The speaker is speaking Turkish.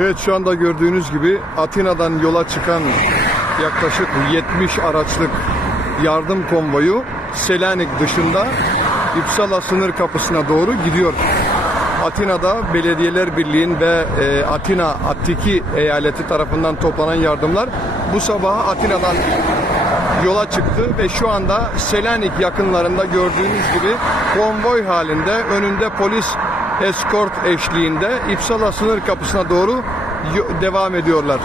Evet şu anda gördüğünüz gibi Atina'dan yola çıkan yaklaşık 70 araçlık yardım konvoyu Selanik dışında İpsala sınır kapısına doğru gidiyor. Atina'da Belediyeler Birliği'nin ve e, Atina Attiki eyaleti tarafından toplanan yardımlar bu sabah Atina'dan yola çıktı ve şu anda Selanik yakınlarında gördüğünüz gibi konvoy halinde önünde polis eskort eşliğinde İpsala sınır kapısına doğru devam ediyorlar.